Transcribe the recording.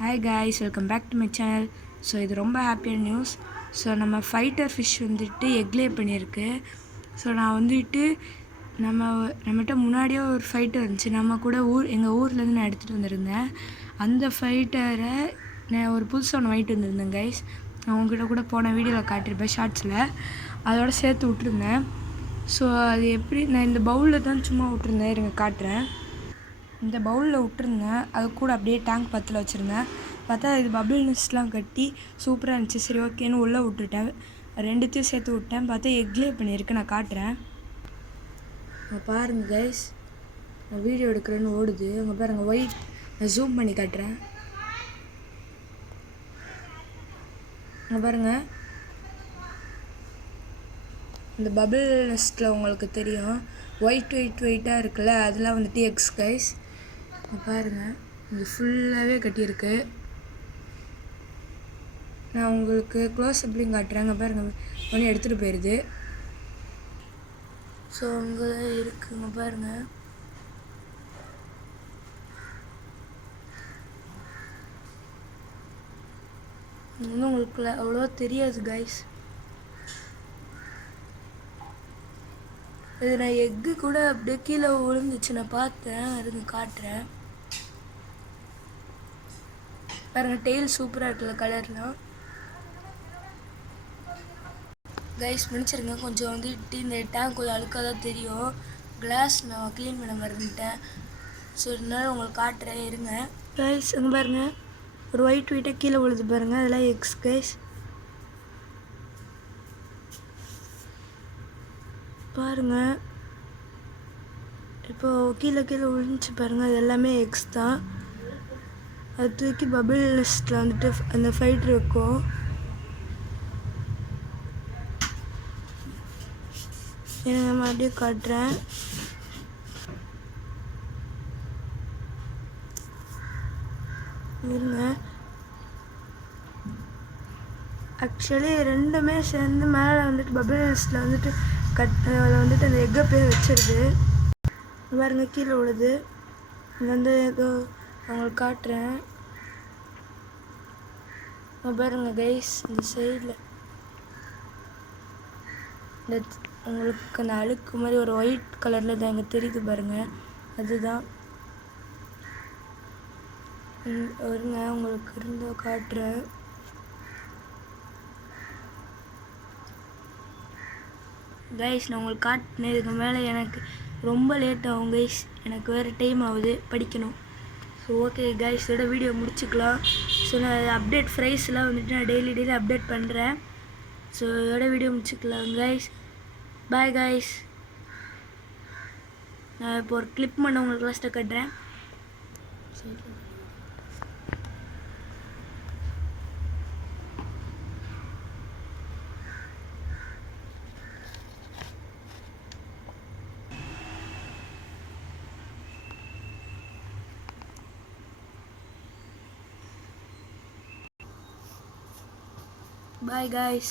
Hi guys, welcome back to my channel. So இது ரொம்ப ஹாப்பியான நியூஸ். ஸோ நம்ம ஃபைட்டர் ஃபிஷ் வந்துட்டு எக்லே பண்ணியிருக்கு. ஸோ நான் வந்துட்டு நம்மகிட்ட முன்னாடியே ஒரு ஃபைட்டர் இருந்துச்சு. நம்ம கூட எங்கள் ஊர்லேருந்து நான் எடுத்துகிட்டு வந்திருந்தேன். அந்த ஃபைட்டரை நான் ஒரு புதுசாக ஒன்று வாங்கிட்டு வந்திருந்தேன் கைஸ். நான் உங்ககிட்ட கூட போன வீடியோவில் காட்டியிருப்பேன் ஷார்ட்ஸில். அதோட சேர்த்து விட்டுருந்தேன். ஸோ அது எப்படி நான் இந்த பவுலில் தான் சும்மா விட்டுருந்தேன், இருங்க காட்டுறேன். இந்த பவுலில் விட்டுருந்தேன், அது கூட அப்படியே டேங்க் பத்தில் வச்சுருந்தேன். பார்த்தா இது பபிள் நெஸ்ட்லாம் கட்டி சூப்பராக இருந்துச்சு. சரி ஓகேன்னு உள்ளே விட்டுட்டேன், ரெண்டுத்தையும் சேர்த்து விட்டேன். பார்த்தா எக்லே பண்ணியிருக்கு, நான் காட்டுறேன். பாருங்கள் கைஸ், நான் வீடியோ எடுக்கிறேன்னு ஓடுது. அங்கே பாருங்கள் ஒயிட், நான் ஜூம் பண்ணி காட்டுறேன். அங்கே பாருங்கள், இந்த பபிள் நெஸ்ட்டில் உங்களுக்கு தெரியும் ஒயிட்டாக இருக்குல்ல, அதெல்லாம் வந்துட்டு எக்ஸ் கைஸ். பாருங்கள், இது ஃபுல்லாகவே கட்டியிருக்கு. நான் உங்களுக்கு க்ளோஸ் அப்லையும் காட்டுறேங்க. பாருங்கள், ஒன்று எடுத்துகிட்டு போயிடுது. ஸோ அங்கே இருக்குங்க பாருங்கள். இன்னும் உங்களுக்கு அவ்வளோ தெரியாது கைஸ். இது நான் எக்கு கூட அப்படியே கீழே விழுந்துச்சு, நான் பார்த்தேன், அதுங்க காட்டுறேன். பாருங்க, டெய்ல் சூப்பராக இருக்குல்ல கலர்லாம். கைஸ் மன்னிச்சிருங்க, கொஞ்சம் வந்துட்டு இந்த டேங்க் கொஞ்சம் அழுக்காக தான் தெரியும். கிளாஸ் நான் க்ளீன் பண்ண மறந்துட்டேன். ஸோ இதனால உங்களுக்கு காட்டுறேன், இருங்க. கைஸ் அங்கே பாருங்கள், ஒரு ஒயிட்டாக கீழே விழுது பாருங்கள், அதெல்லாம் எக்ஸ் கைஸ். பாருங்கள், இப்போது கீழே விழுந்துச்சு பாருங்கள், அது எல்லாமே எக்ஸ் தான். அது தூக்கி பபிள் நெஸ்ட்டில் வந்துட்டு அந்த ஃபைட்டர் இருக்கும். எனக்கு மறுபடியும் காட்டுறேன். இருங்க, ஆக்சுவலி ரெண்டுமே சேர்ந்து மேலே வந்துட்டு பபிள் நெஸ்ட்டில் வந்துட்டு அதில் வந்துட்டு அந்த எக்கை போய் வச்சிருது. பாருங்க, கீழே விழுது. இது வந்து ஏதோ அவங்களுக்கு காட்டுறேன். பாருங்க கைஸ், இந்த சைடில் இந்த உங்களுக்கு அந்த அழுக்கு மாதிரி ஒரு ஒயிட் கலரில் தான் அங்கே தெரியுது பாருங்கள், அதுதான். வருங்க, உங்களுக்கு இருந்தால் காட்டுறேன். கைஸ் நான் உங்களுக்கு காட்டினேன். இதுக்கு மேலே எனக்கு ரொம்ப லேட் ஆகும் கைஸ், எனக்கு வேறு டைம் ஆகுது, படிக்கணும். ஸோ ஓகே கைஸ், இதோட வீடியோ முடிச்சுக்கலாம். ஸோ நான் அப்டேட் ப்ரைஸ்லாம் வந்துட்டு நான் டெய்லி அப்டேட் பண்ணுறேன். ஸோ இதோட வீடியோ முடிச்சுக்கலாம் கைஸ். Bye guys. நான் இப்போ ஒரு கிளிப் பண்ண உங்களுக்கு லாஸ்ட்டாக கட்டுறேன். Bye guys.